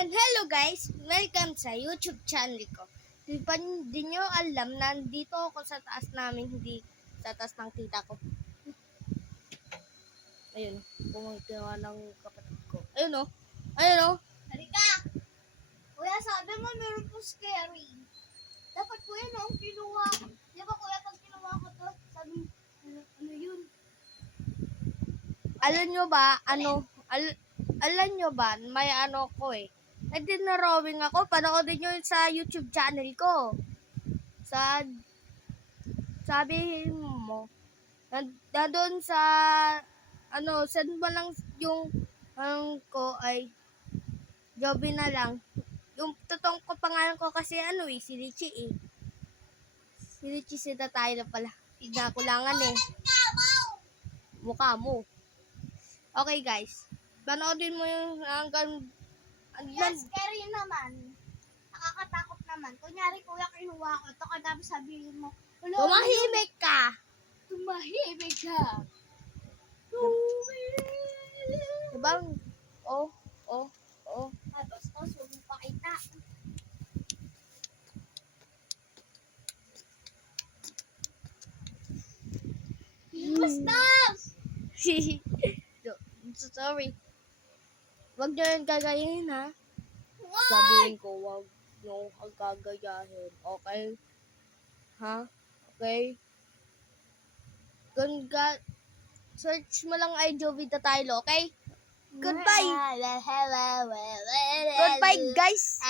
And hello guys, welcome sa YouTube channel ko. Di nyo alam, nandito ako sa taas namin, hindi sa taas ng tita ko. Ayun, gumagawa ng kapatid ko. Ayun o, ayun o. Halika! Kuya, sabi mo meron po scary. Dapat kuya noong kinuha ko. Di ba kuya pag kinuha ko to, sabi mo, ano yun? Alam nyo ba, alam nyo ba, may ano ko eh. Nagdinarawing ako, panoodin nyo yun sa YouTube channel ko. Sabihin mo, doon sa, send mo lang yung, ko ay, Joby na lang. Yung totoong ko pangalan ko kasi si Richie eh. Si Richie si Tatay na pala. Inakulangan eh. Mukha mo. Okay guys, panoodin mo yung hanggang, Yan, scary naman. Nakakatakot naman. Kunyari kuya kinuha ko to, kadabi sabihin mo, "Wala, tumahimik ka. tumahimik ka." Diba? Oh. Ay, bastos, huwag mo pakita. Bastos! Sorry. Wag nyo yung gagayahin ha. Why? Sabihin ko, wag nyo ang gagayahin. Okay? Ha? Okay? Search mo lang ay Joby Tataylo, okay? Goodbye! Goodbye, guys!